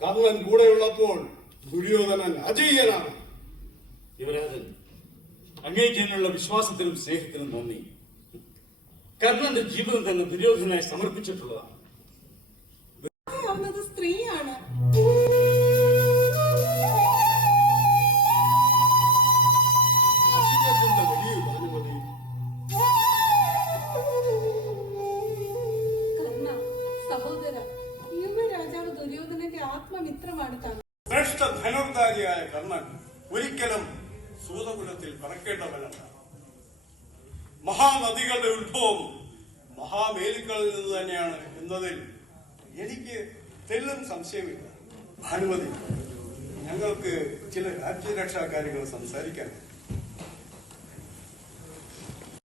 കർണൻ കൂടെയുള്ളപ്പോൾ ദുര്യോധനൻ അജയ്യനാണ് യുവരാജൻ അങ്ങേക്ക് എന്നുള്ള വിശ്വാസത്തിനും സ്നേഹത്തിനും നന്ദി. കർണന്റെ ജീവിതം തന്നെ ദുര്യോധനായി സമർപ്പിച്ചിട്ടുള്ളതാണ്. ശ്രേഷ്ഠ ധനുർധാരിയായ കർണൻ ഒരിക്കലും സൂതകുലത്തിൽ പറക്കേണ്ടവനല്ല. മഹാനദികളുടെ ഉത്ഭവം മഹാമേലുക്കളിൽ നിന്ന് തന്നെയാണ് എന്നതിൽ എനിക്ക് തെല്ലും സംശയമില്ല. ഭാനുമതി ഞങ്ങൾക്ക് ചില രാജ്യരക്ഷാ കാര്യങ്ങൾ സംസാരിക്കാൻ